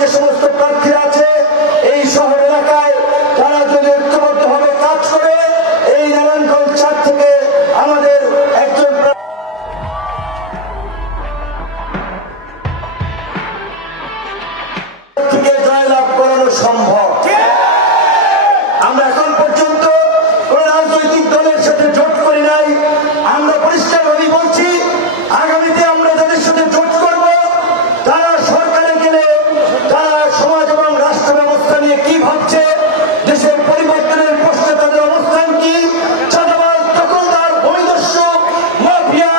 যে সমস্ত প্রার্থীরা আছে এই শহর এলাকায়, তারা যদি ঐক্যবদ্ধভাবে কাজ করে এই নারায়ণগঞ্জ ৪ থেকে আমাদের একজন প্রার্থীকে জয়লাভ করানো সম্ভব। আমরা এখন পর্যন্ত কোন রাজনৈতিক দলের সাথে জোট করি নাই। আমরা পরিষ্কারভাবে বলছি, আগামীতে আমরা যাদের সাথে জোট করব তারা সরকারে গেলে তারা সমাজ এবং রাষ্ট্র ব্যবস্থা নিয়ে কি ভাবছে, দেশের পরিবর্তনের প্রশ্নে তাদের অবস্থান কি, চাঁদাবাজ, দখলদার, বৈদস্যুক, মাফিয়া,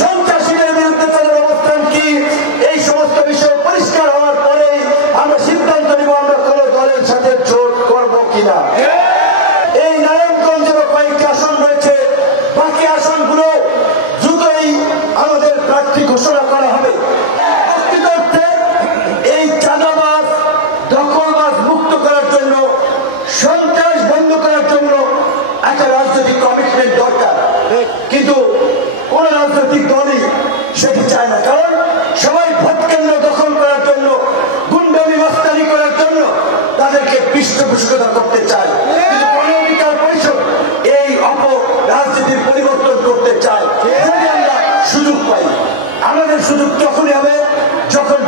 সন্ত্রাসীদের বিরুদ্ধে তাদের অবস্থান কি, এই সমস্ত বিষয় পরিষ্কার হওয়ার পরেই আমরা সিদ্ধান্ত নিব আমরা কোন দলের সাথে জোট করব কিনা। এই নারায়ণগঞ্জেরও কয়েকটি আসন রয়েছে, বাকি আসনগুলো দ্রুতই আমাদের প্রার্থী ঘোষণা করা হবে। এই চাঁদাবাজ, দখলবাজ মুক্ত করার জন্য, সন্ত্রাস বন্ধ করার জন্য একটা রাজনৈতিক কমিটমেন্ট দরকার, কিন্তু কোন রাজনৈতিক দলই সেটি চায় না। কারণ সবাই ভোট কেন্দ্র দখল করার জন্য, গুন্ডামি মাস্তানি করার জন্য তাদেরকে পৃষ্ঠপোষকতা করতে চায়, কিন্তু গণ অধিকার পরিষদ এই রাজনীতির পরিবর্তন করতে চায়। যদি আমরা সুযোগ পাই, আমাদের সুযোগ তখনই হবে যখন